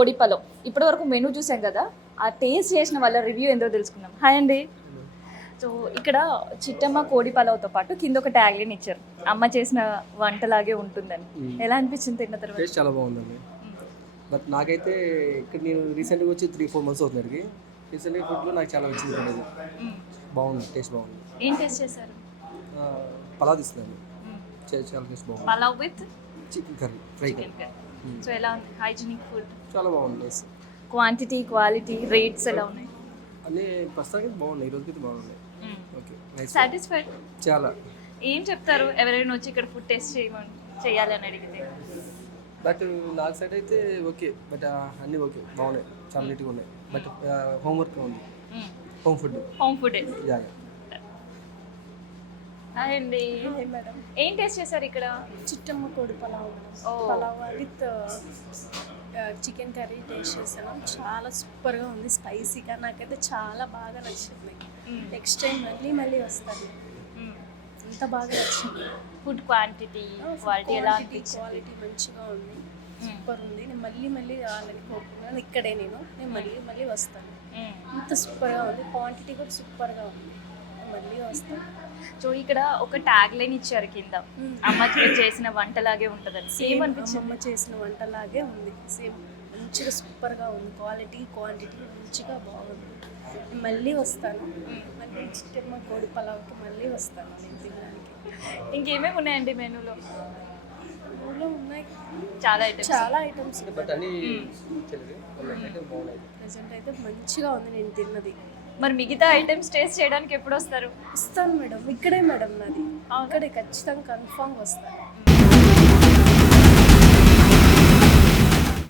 కోడి పలావ్. ఇప్పటి వరకు మెనూ చూసాం కదా, ఆ టేస్ట్ చేసిన వాళ్ళ రివ్యూ ఏందో తెలుసుకుందాం. హాయ్ అండి. సో ఇక్కడ చిట్టమ్మ కోడి పలావ్తో పాటు కింద ఒక ట్యాగ్లైన్ ఇచ్చారు, అమ్మ చేసిన వంటలాగే ఉంటుందని. ఎలా అనిపించింది తిన్న తర్వాత? టేస్ట్ చాలా బాగుందండి. బట్ నాకైతే ఇక్కడ నేను రీసెంట్గా వచ్చి 3-4 months అవుతుంది ఇక్కడికి. రీసెంట్గా ఫుడ్లో నాకు చాలా వచ్చింది అనేది. బాగుంది, టేస్ట్ బాగుంది. ఏం టేస్ట్ చేశారు? పలావ్ తీసుకున్నాను, చాలా టేస్ట్ బాగుంది. Pulao with chicken curry, fry curry. So ఎలా ఉంది హైజీనిక్ ఫుడ్? చాలా బాగుంది. నైస్. క్వాంటిటీ, క్వాలిటీ, రేట్స్ ఎలా ఉన్నాయి? అన్నీ ప్రస్తుతానికి బాగున్నాయి, ఈ రోజుకైతే బాగున్నాయి. Okay, nice. సాటిస్ఫైడ్? చాలా. ఏం చెప్తారు ఎవరైనా వచ్చి ఇక్కడ ఫుడ్ టేస్ట్ చేయాలి అని అడిగితే? బట్ నాకు సైడ్ అయితే ఓకే, బట్ అన్నీ ఓకే, బాగున్నాయి, చాలా నీట్గా ఉన్నాయి. బట్ హోంవర్క్ ఉంది, home food. Home food yeah. అండి. మేడం, ఏం టేస్ట్ చేశారు ఇక్కడ? చిట్టమ్మ కోడి pulao pulao with chicken curry taste చేసాను. చాలా సూపర్గా ఉంది, స్పైసీగా. నాకైతే చాలా బాగా నచ్చింది. నెక్స్ట్ టైం మళ్ళీ మళ్ళీ వస్తాను. అంత బాగా నచ్చింది. ఫుడ్ క్వాంటిటీ, క్వాలిటీ ఎలా అనిపించింది? క్వాలిటీ మంచిగా ఉంది, సూపర్ ఉంది. నేను మళ్ళీ మళ్ళీ రావాలని కోరుకున్నాను. ఇక్కడే నేను మళ్ళీ మళ్ళీ వస్తాను. అంత సూపర్గా ఉంది, క్వాంటిటీ కూడా సూపర్గా ఉంది. మళ్ళీ వస్తాను. సో ఇక్కడ ఒక ట్యాగ్ లైన్ ఇచ్చారు కింద, అమ్మ చేసిన వంటలాగే ఉంటుందని. సేమ్ అనిపించింది? అమ్మ చేసిన వంటలాగే ఉంది, సేమ్. మంచిగా సూపర్గా ఉంది, క్వాలిటీ క్వాంటిటీ మంచిగా బాగుంది. నేను మళ్ళీ వస్తాను. మళ్ళీ చిట్టమ్మ కోడి పలావ్కి మళ్ళీ వస్తాను నేను తినడానికి. ఇంకేమేమి ఉన్నాయండి మెనూలో? ఊళ్ళో ఉన్నాయి చాలా ఐటమ్స్. చాలా ఐటమ్స్. బట్ అన్నీ బాగున్నాయి. ప్రజెంట్ అయితే మంచిగా ఉంది నేను తిన్నది. మరి మిగతా ఐటమ్స్ టేస్ట్ చేయడానికి ఎప్పుడు వస్తారు? వస్తాను మేడం, ఇక్కడే మేడం నాది. ఇక్కడే ఖచ్చితంగా కన్ఫామ్ వస్తాను.